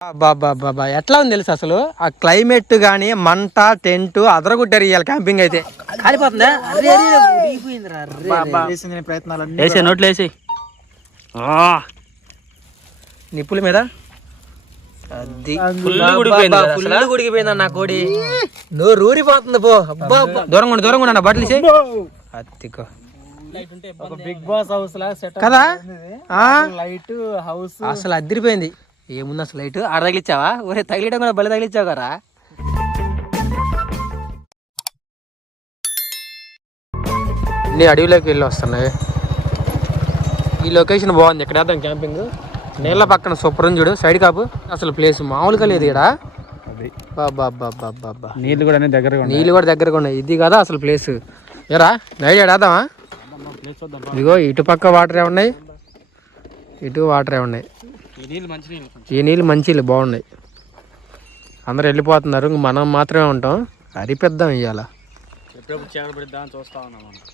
బాబా ఎట్లా ఉంది తెలుసు అసలు ఆ క్లైమేట్ గానీ మంట టెంట్ అదరగొట్టారు ఇవాళ క్యాంపింగ్ అయితే కాలిపోతుందా నోట్లు వేసి నిప్పుల మీద గుడికిపోయింది అన్న కోడి నోరు ఊరిపోతుంది పో అబ్బా దూరంగా అన్న బట్టలు అత్తికో బిగ్ బాస్ హౌస్ కదా లైట్ హౌస్ అసలు అదిరిపోయింది. ఏముంది అసలు లైట్ ఆడ తగిలిచ్చావా? ఒరే తగిలియడం కూడా బలి తగిలిచ్చావు కదా. అన్ని అడవిలోకి వెళ్ళి వస్తున్నాయి. ఈ లొకేషన్ బాగుంది. ఎక్కడ వేద్దాం క్యాంపింగ్? నీళ్ళ పక్కన సూపర్ ఉంది చూడు, సైడ్ కాపు. అసలు ప్లేస్ మామూలుగా లేదు ఇక్కడ. నీళ్ళు కూడా దగ్గరగా ఉన్నాయి. ఇది కదా అసలు ప్లేస్. ఏరా నైట్ వేద్దామా? ఇదిగో ఇటు పక్క వాటరే ఉన్నాయి, ఇటు వాటరే ఉన్నాయి. ఈ నీళ్ళు మంచి నీళ్ళు బాగున్నాయి. అందరు వెళ్ళిపోతున్నారు, మనం మాత్రమే ఉంటాం. అరిపెద్దాం ఇవాళ.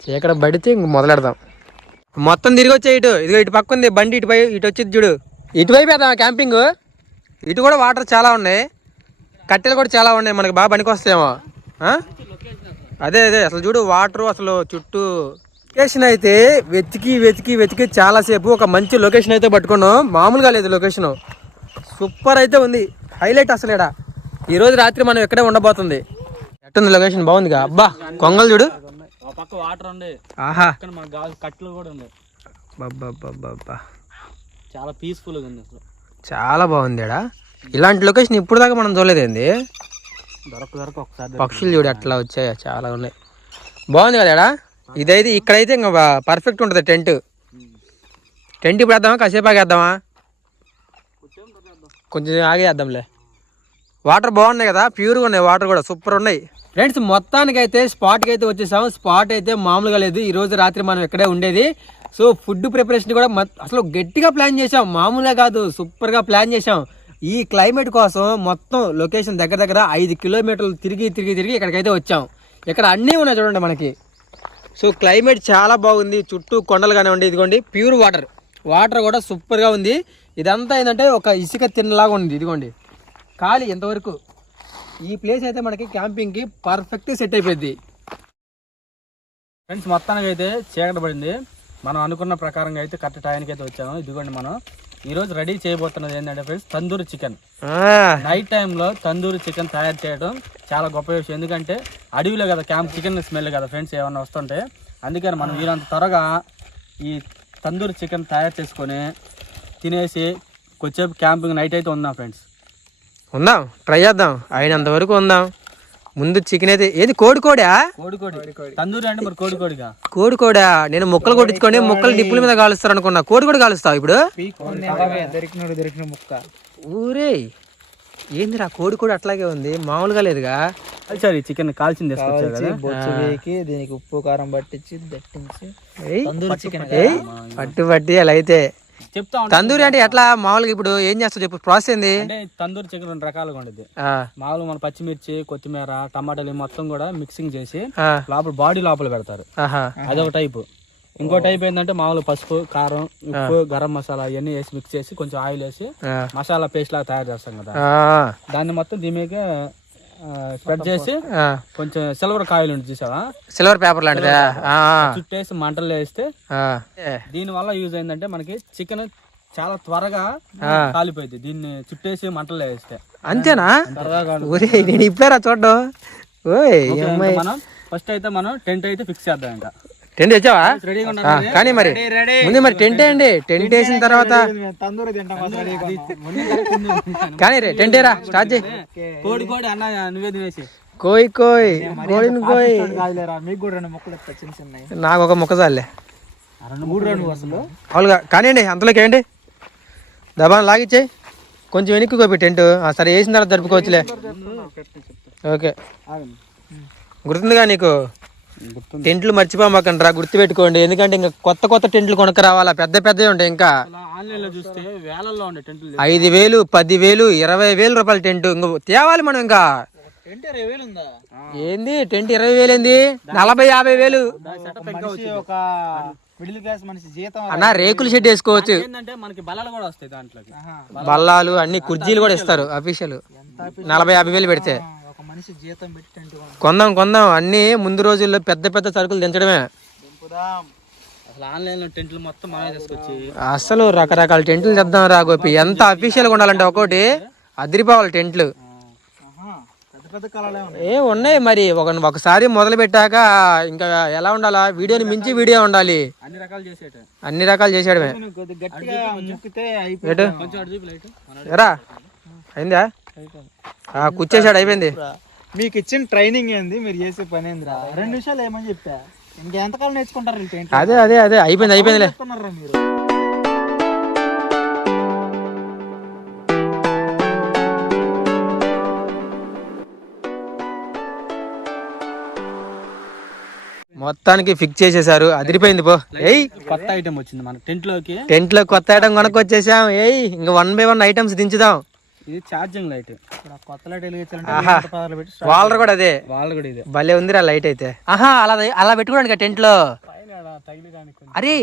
చీకట పడితే ఇంక మొదలెడదాం. మొత్తం తిరిగి వచ్చే ఇటు. ఇదిగో ఇటు పక్క ఉంది బండి, ఇటు వచ్చింది చూడు. ఇటువైపు వేద్దాం క్యాంపింగ్. ఇటు కూడా వాటర్ చాలా ఉన్నాయి, కట్టెలు కూడా చాలా ఉన్నాయి. మనకి బాగా పనికి వస్తాయేమో. అదే అసలు చూడు వాటర్ అసలు చుట్టూ. లొకేషన్ అయితే వెతికి చాలాసేపు ఒక మంచి లొకేషన్ అయితే పట్టుకున్నాం. మామూలుగా లేదు లొకేషన్, సూపర్ అయితే ఉంది. హైలైట్ అసలు ఇక్కడ ఈరోజు రాత్రి మనం ఇక్కడే ఉండబోతుంది. ఎట్టుంది లొకేషన్? బాగుందిగా. అబ్బా కొంగలు చూడు, ఆహా కట్లు కూడా ఉంది. చాలా పీస్ఫుల్ గా ఉంది అసలు, చాలా బాగుంది ఇక్కడ. ఇలాంటి లొకేషన్ ఇప్పుడు దాకా మనం చూడలేదేంది. పక్షులు చూడు ఎట్లా వచ్చాయో, చాలా ఉన్నాయి. బాగుంది కదా ఇక్కడ. ఇదైతే ఇక్కడైతే ఇంకా పర్ఫెక్ట్ ఉంటుంది టెంట్. ఇప్పుడు వేద్దామా? కాసేపు ఆగేద్దామా? కొంచెం ఆగేద్దాంలే. వాటర్ బాగున్నాయి కదా, ప్యూర్గా ఉన్నాయి వాటర్ కూడా, సూపర్ ఉన్నాయి. ఫ్రెండ్స్ మొత్తానికి అయితే స్పాట్కి అయితే వచ్చేసాం. స్పాట్ అయితే మామూలుగా లేదు. ఈ రోజు రాత్రి మనం ఇక్కడే ఉండేది. సో ఫుడ్ ప్రిపరేషన్ కూడా అసలు గట్టిగా ప్లాన్ చేసాం, మామూలుగా కాదు, సూపర్గా ప్లాన్ చేసాం. ఈ క్లైమేట్ కోసం మొత్తం లొకేషన్ దగ్గర 5 కిలోమీటర్లు తిరిగి ఇక్కడికైతే వచ్చాం. ఇక్కడ అన్నీ ఉన్నాయి చూడండి మనకి. సో క్లైమేట్ చాలా బాగుంది, చుట్టూ కొండలుగానే ఉండి. ఇదిగోండి ప్యూర్ వాటర్ కూడా సూపర్గా ఉంది. ఇదంతా ఏంటంటే ఒక ఇసుక తిన్నలాగా ఉంది. ఇదిగోండి ఖాళీ ఎంతవరకు. ఈ ప్లేస్ అయితే మనకి క్యాంపింగ్కి పర్ఫెక్ట్ సెట్ అయిపోయింది. ఫ్రెండ్స్ మొత్తానికి అయితే చీకటి పడింది. మనం అనుకున్న ప్రకారంగా అయితే కరెక్ట్ టైంకి అయితే వచ్చాము. ఇదిగోండి మనం ఈరోజు రెడీ చేయబోతున్నది ఏంటంటే ఫ్రెండ్స్ తందూరి చికెన్. నైట్ టైంలో తందూరి చికెన్ తయారు చేయడం చాలా గొప్ప విషయం. ఎందుకంటే అడవిలో కదా క్యాంప్, చికెన్ స్మెల్ కదా ఫ్రెండ్స్ ఏమన్నా వస్తుంటే. అందుకని మనం వీరంత త్వరగా ఈ తందూరి చికెన్ తయారు చేసుకొని తినేసి కొంచెంసేపు క్యాంపింగ్ నైట్ అయితే ఉందాం ఫ్రెండ్స్. ఉందాం, ట్రై చేద్దాం, అయినంత వరకు ఉందాం. ముందు చికెన్ అయితే ఏది కోడికోడా? తందూరి అంటే మరి కోడికోడా. నేను ముక్కలు కొట్టించుకొని ముక్కలు నిప్పుల మీద కాలుస్తారు అనుకున్నా. కోడి కాలుస్తావు ఇప్పుడు? ఊరే ఏందిరా కోడి కూడా అట్లాగే ఉంది, మామూలుగా లేదుగా. సరే చికెన్ కాల్చింది దీనికి ఉప్పు కారం పట్టించి పట్టి అలా అయితే చెప్తా. తందూరి అంటే ఎట్లా మామూలుగా ఇప్పుడు ఏం చేస్తావు చెప్పు, ప్రాసెస్ ఏంది? అంటే తందూరి చికెన్ 2 రకాలుగా ఉండేది. మామూలుగా మన పచ్చిమిర్చి, కొత్తిమీర, టమాటాలు మొత్తం కూడా మిక్సింగ్ చేసి బాడీ లోపల పెడతారు, అదొక టైపు. ఇంకో టైప్ ఏంటంటే మామూలు పసుపు, కారం, ఉప్పు, గరం మసాలా ఇవన్నీ వేసి మిక్స్ చేసి కొంచెం ఆయిల్ వేసి మసాలా పేస్ట్ లాగా తయారు చేస్తాం కదా. దాన్ని మొత్తం దీనికి స్ప్రెడ్ చేసి కొంచెం సిల్వర్ కాయిల్ ఉంటుంది చూసావా, సిల్వర్ పేపర్ లాంటిది చుట్టేసి మంటలు వేస్తే దీని వల్ల యూజ్ అయిందంటే మనకి చికెన్ చాలా త్వరగా కాలిపోయింది. దీన్ని చుట్టేసి మంటలు వేస్తే. అంతేనా? నేను ఇప్పుడేరా చూడ్డం. మనం ఫస్ట్ అయితే మనం టెంట్ అయితే ఫిక్స్ చేద్దాం. ఇంకా టెంట్ తెచ్చావా? కానీ మరి ముందు మరి టెంట్ వేయండి. టెంట్ వేసిన తర్వాత కానీ టెంట్ వేరా స్టార్ట్ చేయి. కోడి అన్న నువ్వే తినేసి కోడిని నాకు ఒక మొక్క చాలే. అవులుగా కానివ్వండి, అంతలోకి వేయండి. దబాన్ లాగిచ్చేయి, కొంచెం వెనక్కి కోపి టెంట్. సరే వేసిన తర్వాత జరుపుకోవచ్చులే. ఓకే గుర్తుందిగా నీకు? టెంట్లు మర్చిపోమాకంటారా, గుర్తు పెట్టుకోండి. ఎందుకంటే ఇంకా కొత్త టెంట్లు కొనక రావాలా, పెద్దవి ఉంటాయి. ఇంకా 5,000, 10,000, 20,000 రూపాయల టెంట్ ఇంకా తేవాలి మనం. ఇంకా ఏంది టెంట్ 20,000 ఏంది? 40,000, 50,000. మిడిల్ క్లాస్ మనిషి జీతం అన్న రేకుల షెడ్ వేసుకోవచ్చు, ఏంటంటే మనకి బలాలు కూడా వస్తాయి దాంట్లోకి. బల్లాలు అన్ని కుర్చీలు కూడా ఇస్తారు అఫీషియల్. 40-50 వేలు పెడితే ఒక మనిషి జీతం పెట్టి టెంట్ కొందాం అన్ని. ముందు రోజుల్లో పెద్ద పెద్ద సరుకులు దించడమే. అసలు ఆన్లైన్ లో టెంట్లు మొత్తం మనమే తీసుకొచ్చి అసలు రకరకాల టెంట్లు తెద్దాం రా గోపి. ఎంత అఫీషియల్ గా ఉండాలంటే ఒకటి అదిరిపోవాలి టెంట్లు. పెద్ద పెద్ద కళలే ఉన్నాయి. ఉన్నాయి మరి. ఒకసారి మొదలు పెట్టాక ఇంకా ఎలా ఉండాలా, వీడియోని మించి వీడియో ఉండాలి. అన్ని రకాలు చేసేయడమే. కొద్దిగా గట్టిగా ముక్కితే అయిపోయింది. కొంచెం అటు చూపి లైట్. ఎరా అయిందా? కూర్చేసాడు, అయిపోయింది. మీకు ఇచ్చిన ట్రైనింగ్ ఏంది, మీరు చేసే పని ఏందిరా? 2 నిమిషాలు ఏమని చెప్పా. ఇంకెంతకాలం నేర్చుకుంటారు ఈ టెంట్? అదే అయిపోయిందిలే. మీరు మొత్తానికి ఫిక్స్ చేసేసారు, అదిరిపోయింది. పో ఏయ్, కొత్త ఐటమ్ వచ్చింది మన టెంట్ లోకి. టెంట్ లో కొత్త ఐటమ్ కొనుక్కొచ్చేసాం. ఏయ్, ఇంకా 1 by 1 ఐటమ్స్ దించుదాం. ఇది ఛార్జింగ్ లైట్. కొత్త లైట్ వెలిగించాలంటే ఆహా, వాలర్ కూడా అదే. వాళ్ళు కూడా ఇదే. భలే ఉందిరా లైట్ అయితే. ఆహా, అలా పెట్టుకోవడానికి టెంట్ లో. అరే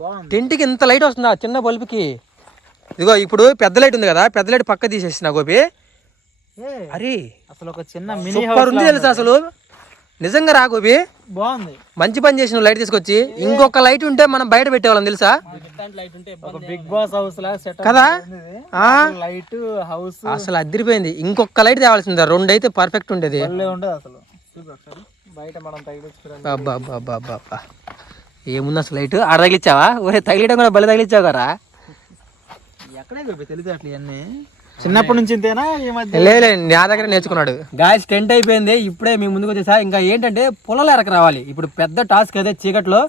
బాగుంది. టెంట్ కి ఇంత లైట్ వస్తుందా చిన్న బల్బుకి? ఇదిగో ఇప్పుడు పెద్ద లైట్ ఉంది కదా, పెద్ద లైట్ పక్క తీసేసిన గోపి. అరే అసలు ఒక చిన్న మినీ సూపర్ ఉంది తెలుసా అసలు. నిజంగా రా గోపి, బాగుంది. మంచి పని చేసిన లైట్ తీసుకొచ్చి. ఇంకొక లైట్ ఉంటే మనం బయట పెట్టేవాళ్ళం తెలుసా ఒక big boss house law set కదా. లైట్ హౌస్ అసలు అదిరిపోయింది. ఇంకొక లైట్ తేవాల్సిందా, 2 అయితే పర్ఫెక్ట్ ఉండేది. ఉండదు అసలు. బయట మనం తగిలించుకోవడం. అబ్బా ఏముంది అసలు లైట్. ఆడ తగిలిచ్చావా? ఓరే తగిలియడం కూడా బలి తగిలిచ్చావు కదా. ఎక్కడే తెలియదు అట్లా ఇవన్నీ. చిన్నప్పటి నుంచి ఇంతేనా? ఈ మధ్య లేదు, నా దగ్గర నేర్చుకున్నాడు. గాయస్ టెంట్ అయిపోయింది, ఇప్పుడే మీ ముందుకు వచ్చేసా. ఇంకా ఏంటంటే పొలాలు ఎరక రావాలి. ఇప్పుడు పెద్ద టాస్క్ అదే, చీకట్లో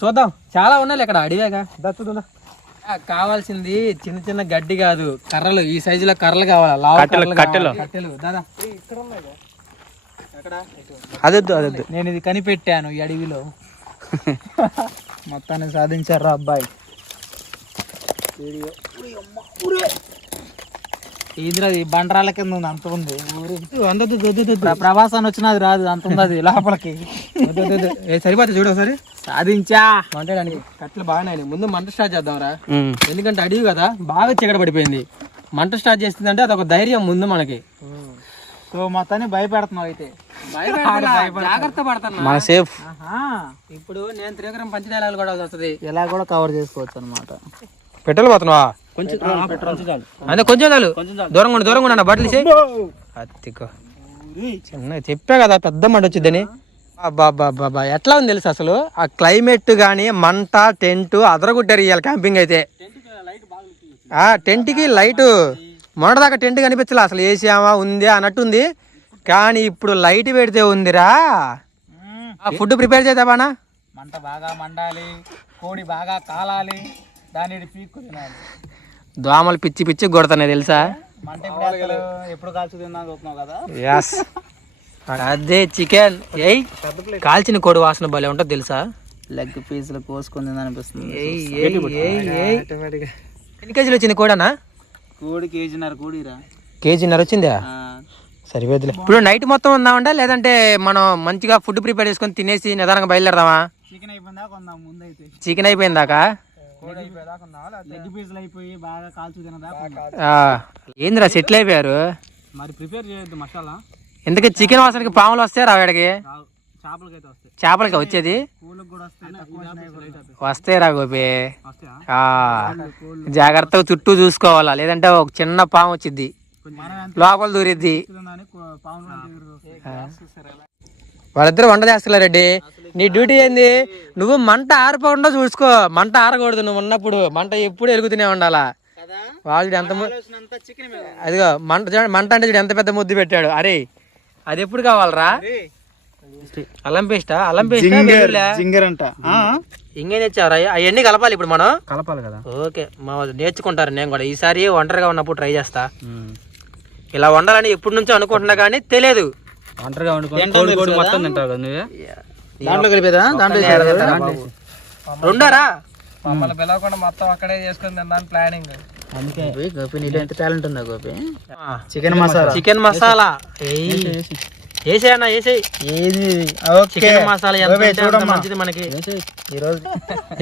చూద్దాం. చాలా ఉన్నాయి ఇక్కడ, అడిగాక దత్తుదా. కావాల్సింది చిన్న చిన్న గడ్డి కాదు, కర్రలు. ఈ సైజులో కర్రలు కావాలి. కట్టెలు దాదా అదొద్దు. నేను ఇది కనిపెట్టాను ఈ అడవిలో. మొత్తాన్ని సాధించారు అబ్బాయి. ఇది బండరాల కింద ఉంది, అంత ఉంది. ప్రభాసాన్ని వచ్చినది రాదు, అంత ఉంది అది లోపలికి. సరిపోతుంది చూడు ఒకసారి. సాధించా మంటడానికి కట్టెలు బాగానే. ముందు మంట స్టార్ట్ చేద్దాంరా, ఎందుకంటే అడివి కదా బాగా చీకటి పడిపోయింది. మంట స్టార్ట్ చేస్తుందంటే అదొక ధైర్యం ముందు మనకి. సో మొత్తాన్ని భయపెడుతున్నావు అయితే. జాగ్రత్త పడతాను, మన సేఫ్. ఇప్పుడు నేను త్రివిక్రమ్ పంచదారాలు కూడా వస్తుంది. ఎలా కూడా కవర్ చేసుకోవచ్చు అనమాట. పెట్రోల్ పోతున్నావా? కొంచెం అదే కొంచెం చాలు. దూరంగా ఉండి బట్టలు అత్తికో. చిన్న చెప్పా కదా పెద్ద మంట వచ్చిందని. బాబా ఎట్లా ఉంది తెలుసు అసలు. ఆ క్లైమేట్ గానీ, మంట, టెంట్ అదరగొట్టారు ఇవాళ క్యాంపింగ్ అయితే. ఆ టెంట్ కి లైట్ మొన్నటిదాకా టెంట్ కనిపించలే అసలు. వేసామా ఉందా అన్నట్టుంది, కానీ ఇప్పుడు లైట్ పెడితే ఉందిరా. ఫుడ్ ప్రిపేర్ చేద్దా బానా? మంట బాగా మండాలి, కోడి బాగా కాలాలి, దాని పీక్కు తినాలి. దోమలు పిచ్చి కొడతాయి తెలుసా. మంట ఎప్పుడు కాల్చి తిన్నా చూస్తున్నావు కదా. ఎస్, అదే చికెన్. కాల్చిన కోడి వాసన భలే ఉంటుంది తెలుసా. లెగ్ పీసులు కోసుకొని తినాలనిపిస్తుంది. ఎన్ని కేజీలు వచ్చింది కోడనా? కోడి కేజీన్నర కోడిరా. కేజీన్నర వచ్చిందా? సరిపోద్దులే. ఇప్పుడు నైట్ మొత్తం ఉందామంటే, లేదంటే మనం మంచిగా ఫుడ్ ప్రిపేర్ చేసుకొని తినేసి నిదానంగా బయలుదేరదామా? చికెన్ అయిపోయిందా కొందాం ముందైతే. చికెన్ అయిపోయిందాకా లెగ్ పీసులు అయిపోయి బాగా కాల్చి తినదా. ఏందిరా సెటిల్ అయిపోయారు. మరి ప్రిపేర్ చేయొద్దు మసాలా. ఎందుకు చికెన్ వాసనకి పాములు వస్తాయి రా వాడికి? చేపలకైతే వస్తాయి. చేపలకి వచ్చేది వస్తే రా గోపి. జాగ్రత్తగా చుట్టూ చూసుకోవాలా, లేదంటే ఒక చిన్న పాము వచ్చిద్ది లోపల దూరిద్ది. వాళ్ళిద్దరు వంట చేస్తున్నారు రెడ్డి. నీ డ్యూటీ ఏంది? నువ్వు మంట ఆరిపోకుండా చూసుకో. మంట ఆరకూడదు నువ్వు ఉన్నప్పుడు. మంట ఎప్పుడు ఎలుగుతూనే ఉండాలా. వాళ్ళు ఎంత అదిగో మంట అంటే చూడు ఎంత పెద్ద ముద్దు పెట్టాడు. అరే అది ఎప్పుడు కావాలరా? అల్లం పేస్టా? జింగర్ అంట. ఇంకేం తెచ్చావరా? అవన్నీ కలపాలి ఇప్పుడు మనం. కలపాలి కదా. ఓకే, మా నేర్చుకుంటారు. నేను కూడా ఈసారి ఒంటరిగా ఉన్నప్పుడు ట్రై చేస్తా. ఇలా వండాలని ఎప్పటి నుంచో అనుకుంటున్నా కానీ తెలియదు. ఒంటరిగా వండుకోవాలి మొత్తం తింటావు కదా నువ్వే. దాంట్లో కలిపేదా? దాంట్లో రెండారా? మమ్మల్ని పిలవకుండా మొత్తం అక్కడే చేసుకుని తిన్నాను ప్లానింగ్. అందుకే గోపి నీలో ఎంత టాలెంట్ ఉందా గోపి. చికెన్ మసాలా చికెన్ మసాలా వేసేయన్నా వేసేయి. ఏది చికెన్ మసాలా ఎంత ఉంటే అంత మంచిది మనకి. ఈరోజు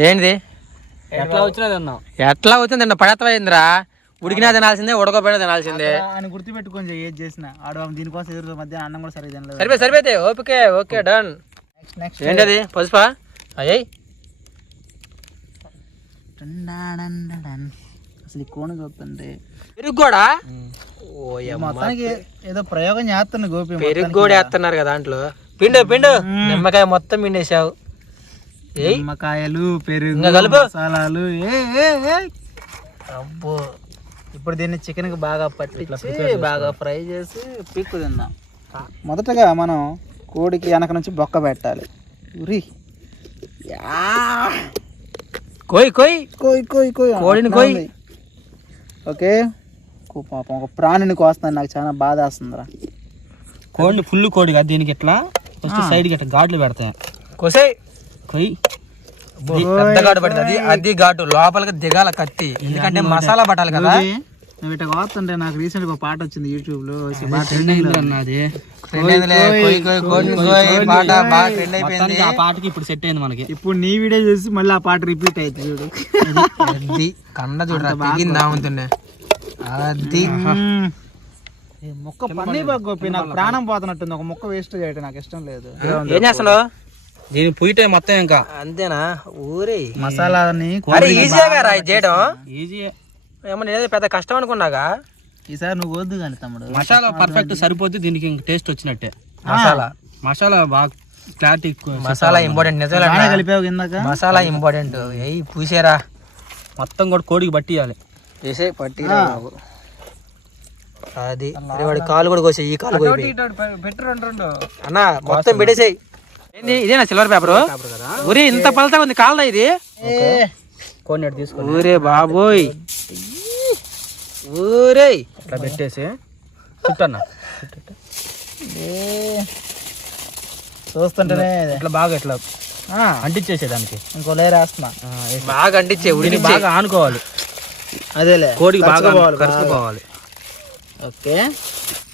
ఏంటిది ఎట్లా వచ్చినది అన్నాం. ఎట్లా వచ్చింది తిన్న పడతమైందిరా. ఉడికినా తినాల్సిందే, ఉడకపోయినా తినాల్సిందే. అని గుర్తుపెట్టుకొని ఏది చేసిన ఆడ దీనికోసం ఎదురు మధ్య అన్నం కూడా సరిగ్గా తినలేదు. సరిపోతే ఓకే ఓకే డన్. నెక్స్ట్ ఏంటది పసుపా అయ్యి అసలు ఈ కోణం చూస్తుంటే పెరుగు కూడా మొత్తానికి ఏదో ప్రయోగం చేస్తున్నా గోపి. పెరుగు కూడా వేస్తున్నారు కదా దాంట్లో. పిండు నిమ్మకాయ మొత్తం పిండేసావు. నిమ్మకాయలు పెరుగు ఇంకా కలుపు. మసాలాలు అబ్బో. ఇప్పుడు దీన్ని చికెన్ కి బాగా పట్టించి బాగా ఫ్రై చేసి పిక్కు తిందాం. మొదటగా మనం కోడికి వెనక నుంచి బొక్క పెట్టాలి. ఉరి కోయి కోడిని కోయి. ఓకే పాపం ఒక ప్రాణిని కోస్తాను, నాకు చాలా బాధ వస్తుందిరా. కోడిని ఫుల్ కోడి కాదు, దీనికి ఇట్లా ఫస్ట్ సైడ్ కి ఘాట్లు పెడతాయి. కోసేయ్ కొయ్యి. పెద్ద ఘాటు పడుతుంది. అది ఘాటు లోపలికి దిగాల కత్తి, ఎందుకంటే మసాలా పట్టాలి కదా. నువ్వు ఇట్లా కోస్తుంటే నాకు రీసెంట్ గా ఒక పాట వచ్చింది యూట్యూబ్ లో. ఆ పాటకి ఇప్పుడు సెట్ అయింది మనకి. ఇప్పుడు నీ వీడియో చూసి మళ్ళీ ఆ పాట రిపీట్ అవుతుంది చూడు. కండ చూడరా దిగిందా ఉంటుండే. అది మొక్క పన్నీ గోపి, నాకు ప్రాణం పోతున్నట్టుంది. ఒక మొక్క వేస్ట్ చేయడం నాకు ఇష్టం లేదు. ఏం చేస్తున్నావు? దీని పుయ్యటే మొత్తం ఇంకా అంతేనా? ఊరే మసాలాని ఈజీగా రా చేయడం. ఈజీ ఏమో నేనేదో పెద్ద కష్టం అనుకున్నాగా. ఈసారి నువ్వు వద్దు కానీ తమ్ముడు. మసాలా పర్ఫెక్ట్ సరిపోతే దీనికి ఇంక టేస్ట్ వచ్చినట్టే. మసాలా బాగా క్లారిటీ. మసాలా ఇంపార్టెంట్. నిజంగా కలిపావు కిందక. మసాలా ఇంపార్టెంట్. ఏయ్ పూసారా మొత్తం కూడా కోడికి పట్టియాలి. వేసే పట్టి అది. వాడి కాలు కూడా కోసే. ఈ కాలు అన్న మొత్తం పెట్టేసేయి. ఏంది ఇదేనా సిల్వర్ పేపర్? ఊరి ఇంత పలసగా ఉంది కాలదా ఇది? కోడిని తీసుకో. ఊరే బాబోయ్. ఊరే ఇట్లా పెట్టేసి చుట్టన్న చూస్తుంటేనే ఇట్లా బాగా ఇట్లా అంటించేసేదానికి ఇంకో లేయర్ వేస్తున్నా. బాగా అంటించే. ఉడిని బాగా ఆనుకోవాలి. అదేలే కోడికి బాగా కలుపుకోవాలి. ఓకే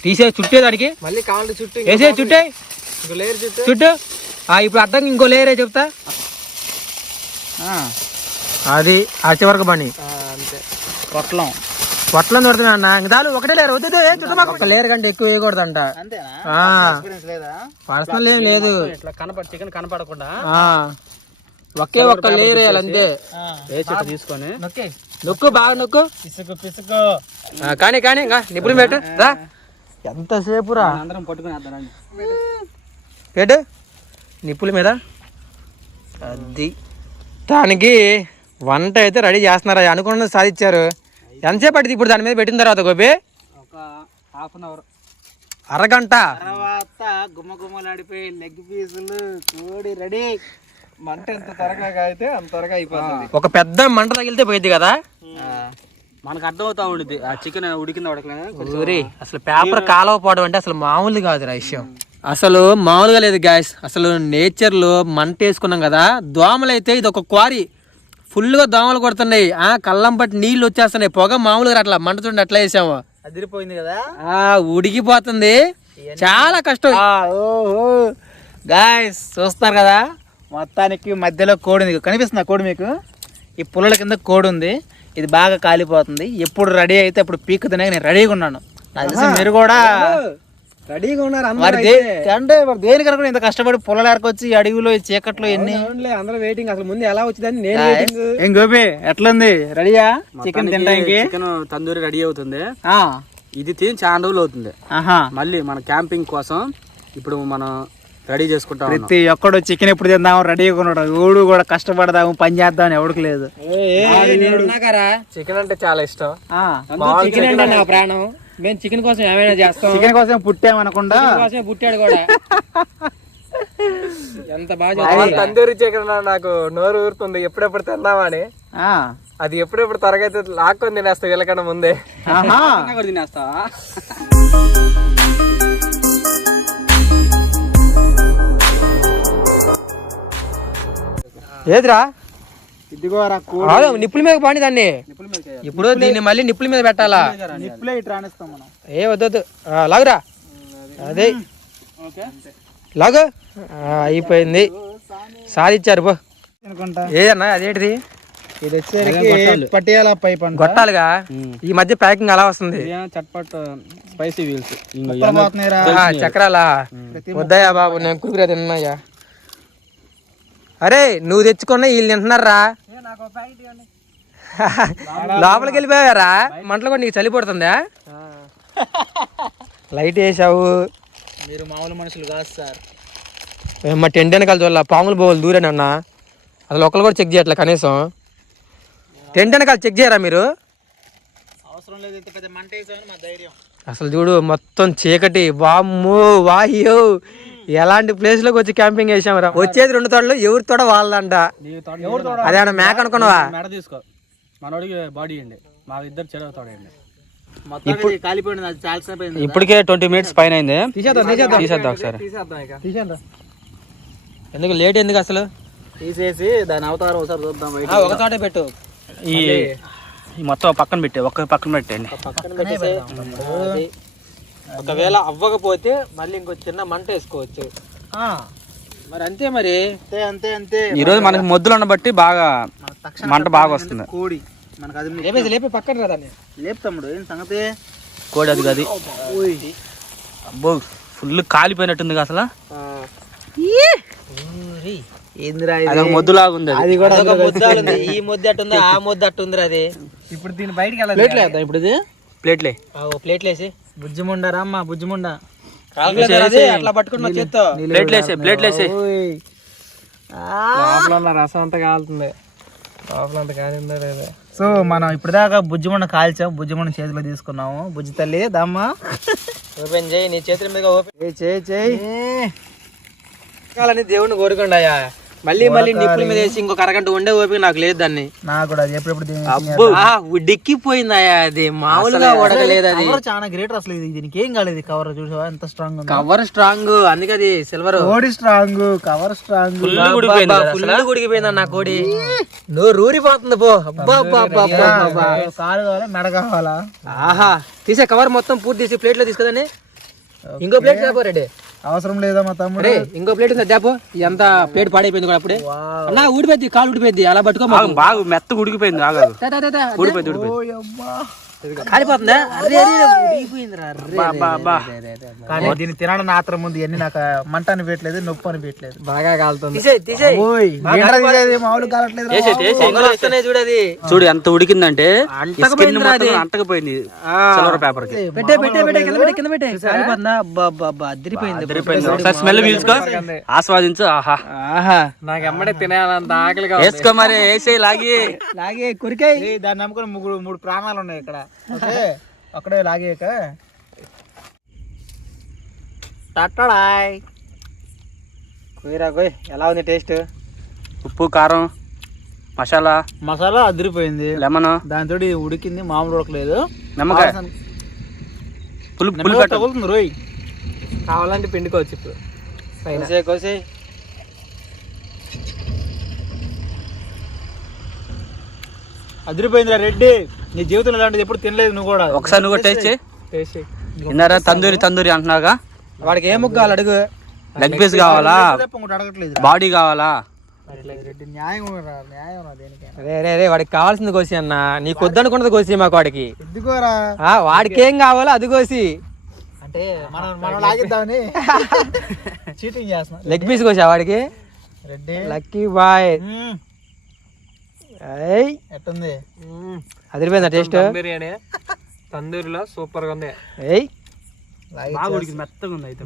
తీసే చుట్టే దానికి మళ్ళీ కావాలి. చుట్టూ వేసే చుట్టే చుట్టూ. ఇప్పుడు అర్థం ఇంకో లేయరే చెప్తా. అది ఆ చివరకు పని అంతే. పొట్లం కొడుతున్నా దాలు ఒకటే లేరు. వద్దు ఒక లేరు కంటే ఎక్కువ వేయకూడదంట. పర్సనల్ ఏం లేదు. ఇట్లా చికెన్ కనపడకుండా ఒకే ఒక్క లేయర్ వేయాలి అంతే. తీసుకొని నొక్కు బాగా నొక్కు. పిసుకు కానీ నిపుణులు పెట్టు రా. ఎంతసేపు రా అందరం పట్టుకుని పెట్టు నిప్పుల మీద. అది దానికి వంట అయితే రెడీ చేస్తున్నారు. అనుకున్నది సాధించారు. ఎంతసేపు పట్టింది ఇప్పుడు దాని మీద పెట్టిన తర్వాత గోపి? ఒక హాఫ్ అన్ అవర్, అరగంట తర్వాత గుమ్మగుమ్మలాడిపోయి లెగ్ పీసులు కోడి రెడీ. మంట ఎంత త్వరగా అయితే అంత త్వరగా అయిపోతుంది. ఒక పెద్ద మంట తగిలితే పోయింది కదా. మనకు అర్థం అవుతా ఉండేది ఆ చికెన్ ఉడికింది ఉడకలేదు. అసలు పేపర్ కాలవపోవడం అంటే అసలు మామూలు కాదురా విషయం. అసలు మామూలుగా లేదు గాయస్. అసలు నేచర్ లో మంట వేసుకున్నాం కదా, దోమలు అయితే ఇది ఒక క్వారీ. ఫుల్ గా దోమలు కొడుతున్నాయి. కళ్ళం పట్టి నీళ్లు వచ్చేస్తున్నాయి. పొగ మామూలుగా అట్లా మంట చూడండి అట్లా వేసాము. అదిరిపోయింది కదా. ఉడికిపోతుంది. చాలా కష్టం. గాయస్ చూస్తున్నారు కదా, మొత్తానికి మధ్యలో కోడి ఉంది. కనిపిస్తుందా కోడి మీకు? ఈ పుల్లల కింద కోడి ఉంది. ఇది బాగా కాలిపోతుంది. ఎప్పుడు రెడీ అయితే అప్పుడు పీక్ తినక నేను రెడీగా ఉన్నాను. మీరు కూడా రెడీగా ఉన్నారు అంటే దేనికన్నా ఇంత కష్టపడి పుల్లలేరకొచ్చి అడవిలో చీకట్లో ఎన్ని అందరూ వెయిటింగ్. అసలు ముందు ఎలా వచ్చిందని నేను ఏం గోపి ఎట్లుంది? రెడీయా చికెన్ తినడానికి? చికెన్ తందూరి రెడీ అవుతుంది. ఇది తిని చాలా రోజులు అవుతుంది. మళ్ళీ మన క్యాంపింగ్ కోసం ఇప్పుడు మనం రెడీ చేసుకుంటాం. ప్రతి ఒక్కడు చికెన్ ఎప్పుడు తిందాం రెడీగా ఉన్నాడు. ఊడు కూడా కష్టపడదాము పని చేద్దాం ఎవరికి లేదు. చికెన్ అంటే చాలా ఇష్టం. చికెన్ అంటే నా ప్రాణం. మేము చికెన్ కోసం ఏమైనా చేస్తాం. చికెన్ కోసం పుట్టామనకుండా పుట్టాడు కూడా. ఎంత బాగా తందూరి చికెన్ నాకు నోరు ఊరుతుంది. ఎప్పుడెప్పుడు తిందామని. అది ఎప్పుడెప్పుడు త్వరగా లాక్కొని తినేస్తా వీళ్ళకన్నా ముందే. తినేస్తావా? ఏదిరా ఇదిగోరా నిప్పుల మీద పాడి దాన్ని. ఇప్పుడు దీన్ని మళ్ళీ నిప్పుల మీద పెట్టాలా? నిప్పులే ఇటు రానిస్తాం మనం. ఏ వద్దు లాగురా. అదే ఓకే లాగు అయిపోయింది, సాధించారు పో. అనుకుంటా ఏదన్నా అదేంటిది? ఇది వచ్చేసరికి పటియాలా పైప్ అంట. గొట్టాలుగా ఈ మధ్య ప్యాకింగ్ అలా వస్తుంది. చట్పట్ స్పైసీ వీల్స్ పోతున్నాయిరా. చక్రాలా వద్దయా బాబు, నేను కురుకురే తిన్నాయా. అరే నువ్వు తెచ్చుకున్నా వీళ్ళు తింటున్నారా? లోపలికి వెళ్ళిపోయారా? మంటలు కూడా నీకు చలి పడుతుందా? లైట్ వేసావు. మీరు మామూలు మనుషులు కాదు సార్. మా టెంట్ వెనకాల చూడాల పాములు బోవులు దూరాను అన్న. అసలు ఒకళ్ళు కూడా చెక్ చేయట్లే కనీసం. టెంట్ వెనకాల చెక్ చేయరా మీరు? అవసరం లేదు, ఇంత పెద్ద మంట వేసామని మా ధైర్యం. అసలు చూడు మొత్తం చీకటి. వామ్మో వాయో, ఎలాంటి ప్లేస్ లోకి వచ్చి క్యాంపింగ్ వేసామరా. వచ్చేది 2 తోడలు, ఎవరి తోడ వాళ్ళంట. అదేమన్నా మేక అనుకున్నావా? మెడ తీసుకో, మనోడికి బాడీ అండి, మా ఇద్దరు చెడవ తోడండి. మొత్తం కాలిపోయింది, అది చాలా ఇప్పటికే 20 minutes పైన అయింది. తీసేద్దాం ఒకసారి. ఎందుకు లేట్ ఎందుకు అసలు? తీసేసి దాని అవతారం ఒకసారి చూద్దాం. ఒక చోటే పెట్టు. ఈ మొత్తం పక్కన పెట్టే, ఒక్క పక్కన పెట్టండి. ఒకవేళ అవ్వకపోతే మళ్ళీ ఇంకో చిన్న మంట వేసుకోవచ్చు. మరి అంతే మరి. అంతే అంతే. ఈ రోజు మనకి మొద్దులు ఉన్న బట్టి బాగా మంట బాగా వస్తుంది. కోడి మనకు అది లేపి పక్కన రాదాన్ని లేపు తమ్ముడు. ఏం సంగతి? కోడి అది గది. అబ్బో ఫుల్ కాలిపోయినట్టుంది అసలు. ఏందిరా అది ఒక మొద్దులాగా ఉంది. అది కూడా ఈ ముద్ద అట్టుందా, ఆ ముద్ద అట్టుందిరా అది. ఇప్పుడు దీన్ని బయటికి వెళ్ళాలి. ఇప్పుడు ఇది ప్లేట్లే, ప్లేట్లు వేసి బుజ్జిముండా అమ్మ బుజ్జిముండా అట్లా పట్టుకున్న చేత్తో ప్లేట్లేసే రసం అంతా కాలుతుంది. లోపల అంతా కాలిందా లేదా? సో మనం ఇప్పుడు దాకా బుజ్జిముండ కాల్చాం. బుజ్జిముండ చేతిలో తీసుకున్నాము. బుజ్జి తల్లి దమ్మా ఓపెన్ చేయి, నీ చేతుల మీద ఓపెన్ చేయి. కాలని దేవుడిని కోరుకుండాయా. మళ్ళీ నిప్పుల మీద వేసి ఇంకొక అరగంట ఉండే ఓపిక నాకు లేదు. దాన్ని నాకు కూడా అది ఎప్పుడెప్పుడు ఉడిక్కిపోయిందాయా. అది మామూలుగా ఉడకలేదు. అది చాలా గ్రేట్ అసలు. ఇది దీనికి ఏం కాలేదు. కవర్ చూసావా ఎంత స్ట్రాంగ్ ఉంది. కవర్ స్ట్రాంగ్, అందుకే అది సిల్వర్. కోడి స్ట్రాంగ్, కవర్ స్ట్రాంగ్. ఫుల్ గుడికిపోయింది అన్న కోడి. నువ్వు రూరిపోతుంది పో. కాలు కావాలా మెడ కావాలా? ఆహా తీసే కవర్ మొత్తం పూర్తి తీసి ప్లేట్ లో తీసుకుదని. ఇంకో ప్లేట్ రాపో రెడీ. అవసరం లేదా మా తమ్ముడు? ఇంకో ప్లేట్ ఉంది దాపో. ఎంత ప్లేట్ పాడైపోయింది కూడా అప్పుడే. అన్నా ఊడిపోద్ది, కాలు ఊడిపోద్ది. అలా పట్టుకో. బాగా మెత్త ఉడికిపోయింది. ఊడిపోయింది. కాలిపోతుందా? కానీ దీన్ని తినడం ఆత్రం ఉంది. అన్ని నాకు మంట అనిపించలేదు, నొప్పి అనిపించలేదు. బాగా కాలుతుంది. మామూలు కాలట్లేదు. చూడది చూడు ఎంత ఉడికిందంటే అంటకపోయింది సిల్వర్ పేపర్ కి. ఒకసారి స్మెల్ పీల్చుకో, ఆస్వాదించు. ఆహా నాకు ఎమ్మడే తినాలంత ఆకలిగా. వేసుకో మరి, వేసే లాగి కొరికాయి. దాన్ని నమ్ముకుని 3 ప్రాణాలు ఉన్నాయి ఇక్కడ. అక్కడే లాగేక ఎలా ఉంది టేస్ట్? ఉప్పు కారం మసాలా అదిరిపోయింది. లెమన్ దాంతో ఉడికింది, మామూలు ఉడకలేదు. నిమ్మకాయ తగులుతుంది. రోయ్ కావాలంటే పిండుకోవచ్చు. ఇప్పుడు కోసి అదిరిపోయిందిరా రెడ్డి. నీ జీవితంలో ఇలాంటిది ఎప్పుడు తినలేదు. నువ్వు కూడా ఒకసారి నువ్వు టేస్ట్ చేయి. విన్నారా? తందూరి అంటున్నాగా. వాడికి ఏ ముక్క కావాలి అడుగు. లెగ్ పీస్ కావాలా, అడగట్లేదు, బాడీ కావాలా? రే వాడికి కావాల్సింది కోసి అన్న. నీకు వద్దనుకున్నది కోసి మాకు. వాడికి ఎందుకోరా? వాడికి ఏం కావాలో అది కోసి. అంటే మనం లాగిద్దామని చీటింగ్ చేస్తున్నాం. లెగ్ పీస్ కోసా వాడికి. Reddy lucky boy. ఎట్టుంది? అదిరిపోయిందా టేస్ట్? బిర్యానీ తందూరిలో సూపర్ గా ఉంది. బాగా ఉడికింది, మెత్తగా ఉంది. అయితే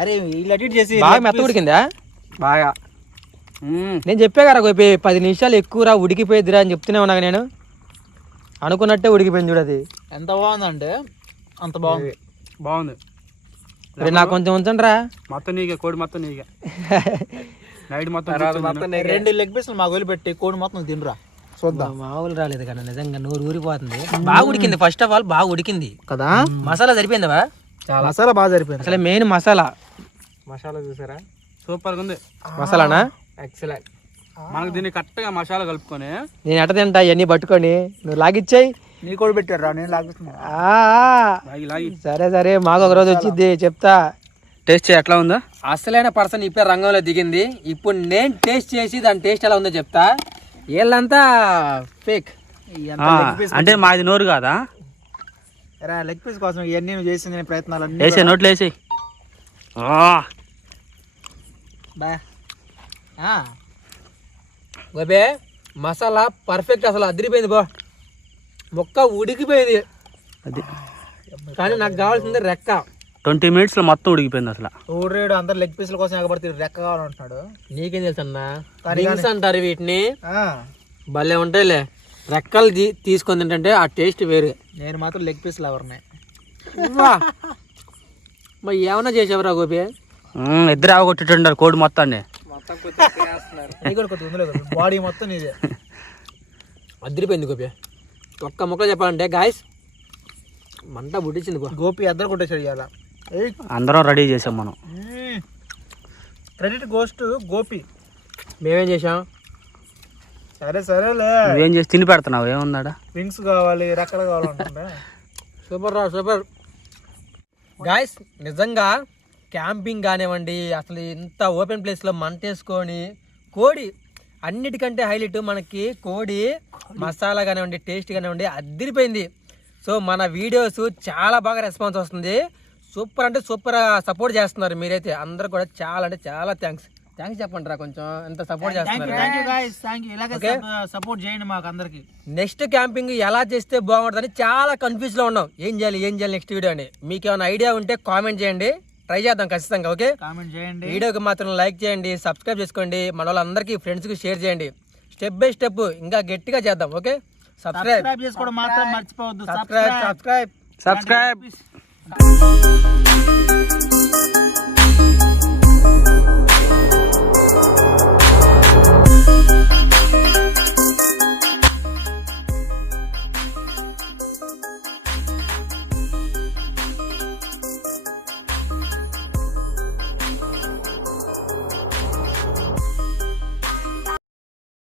అరే ఇలా చేసి బాగా మెత్త ఉడికిందా? బాగా. నేను చెప్పా కదా 10 నిమిషాలు ఎక్కువ ఉడికిపోయిద్దిరా అని చెప్తూనే ఉన్నా. నేను అనుకున్నట్టే ఉడికిపోయింది. చూడు అది ఎంత బాగుందంటే అంత బాగుంది. నాకు కొంచెం ఉంచండి రా. మొత్తం నీకే, కోడి మొత్తం నీకే. నైట్ మొత్తం 2 లెగ్ పీసులు మాకు వదిలిపెట్టి కోడి మొత్తం తినరా చూద్దాం. మామూలు రాలేదు కదా, నిజంగా నోరు ఊరిపోతుంది. బాగా ఉడికింది. ఫస్ట్ ఆఫ్ ఆల్ బాగా ఉడికింది కదా. మసాలా సరిపోయిందా? చాలా మసాలా బాగా సరిపోయింది. అసలు మెయిన్ మసాలా చూసారా? సూపర్ గా ఉంది మసాలానా. ఎక్సలెంట్. మనకు దీన్ని కరెక్ట్ గా మసాలా కలుపుకొని నేను ఎట్ట తింటా ఇవన్నీ పట్టుకొని. నువ్వు లాగిచ్చాయి. నీ కూడా పెట్టారా? నేను లాగిస్తున్నా. సరే మాకు ఒక రోజు వచ్చింది చెప్తా. టేస్ట్ ఎట్లా ఉందో? అసలైన పర్సన్ ఇప్పుడే రంగంలో దిగింది. ఇప్పుడు నేను టేస్ట్ చేసి దాని టేస్ట్ ఎలా ఉందో చెప్తా. వీళ్ళంతా ఫేక్. అంటే మాది నోరు కాదా? లెగ్ పీస్ కోసం ఇవన్నీ నువ్వు చేసిన ప్రయత్నాలు వేసే నోట్లు వేసి బాబే మసాలా పర్ఫెక్ట్, అసలు అదిరిపోయింది బా, మొక్క ఉడికిపోయింది. అది కానీ నాకు కావాల్సింది రెక్క. 20 minutes మొత్తం ఉడికిపోయింది అసలు. ఊరేడు అందరు లెగ్ పీస్ల కోసం ఎగబడితే రెక్క కావాలంటున్నాడు. నీకేం తెలుసు అన్న, వింగ్స్ అంటారు వీటిని, భలే ఉంటాయిలే. రెక్కలు తీసుకొని ఏంటంటే ఆ టేస్ట్ వేరే. నేను మాత్రం లెగ్ పీస్ లవర్నే. మరి ఏమన్నా చేసేవరా గోపి? ఇద్దరు ఆగొట్టింటారు కోడి మొత్తాన్ని. బాడీ మొత్తం నీదే. అదిరిపోయింది గోపి. ఒక్క ముక్క చెప్పాలంటే గాయస్ మంట బుట్టించింది. గోపి అద్దరు కొట్టేసాడు ఇవాళ. అందరం రెడీ చేసాం మనం. Credit goes to Gopi. మేమేం చేసాం? సరేలే, నువ్వేం చేసి తిని పెడుతున్నావు? ఏముందా? వింగ్స్ కావాలి, రెక్కలు కావాలంటుండే. సూపర్ రా సూపర్. గాయస్ నిజంగా క్యాంపింగ్ కానివ్వండి, అసలు ఇంత ఓపెన్ ప్లేస్లో మంట వేసుకొని కోడి, అన్నిటికంటే హైలైట్ మనకి కోడి మసాలా కానివ్వండి, టేస్ట్ కానివ్వండి అదిరిపోయింది. సో మన వీడియోస్ చాలా బాగా రెస్పాన్స్ వస్తుంది. సూపర్ అంటే సూపర్ సపోర్ట్ చేస్తున్నారు మీరైతే అందరు కూడా. చాలా అంటే చాలా థ్యాంక్స్ చెప్పండి రా, కొంచెం ఎంత సపోర్ట్ చేస్తున్నారు. సపోర్ట్ చేయండి మాకు అందరికి. నెక్స్ట్ క్యాంపింగ్ ఎలా చేస్తే బాగుంటుందని చాలా కన్ఫ్యూజ్ లో ఉన్నాం. ఏం చేయాలి నెక్స్ట్ వీడియో అని. మీకు ఏమైనా ఐడియా ఉంటే కామెంట్ చేయండి, ట్రై చేద్దాం ఖచ్చితంగా. ఓకే, కామెంట్ చేయండి. వీడియోకి మాత్రం లైక్ చేయండి, సబ్స్క్రైబ్ చేసుకోండి, మన వాళ్ళందరికీ ఫ్రెండ్స్కి షేర్ చేయండి. స్టెప్ బై స్టెప్ ఇంకా గట్టిగా చేద్దాం. ఓకే, సబ్స్క్రైబ్ చేసుకోవడం మాత్రం మర్చిపోవద్దు. సబ్స్క్రైబ్.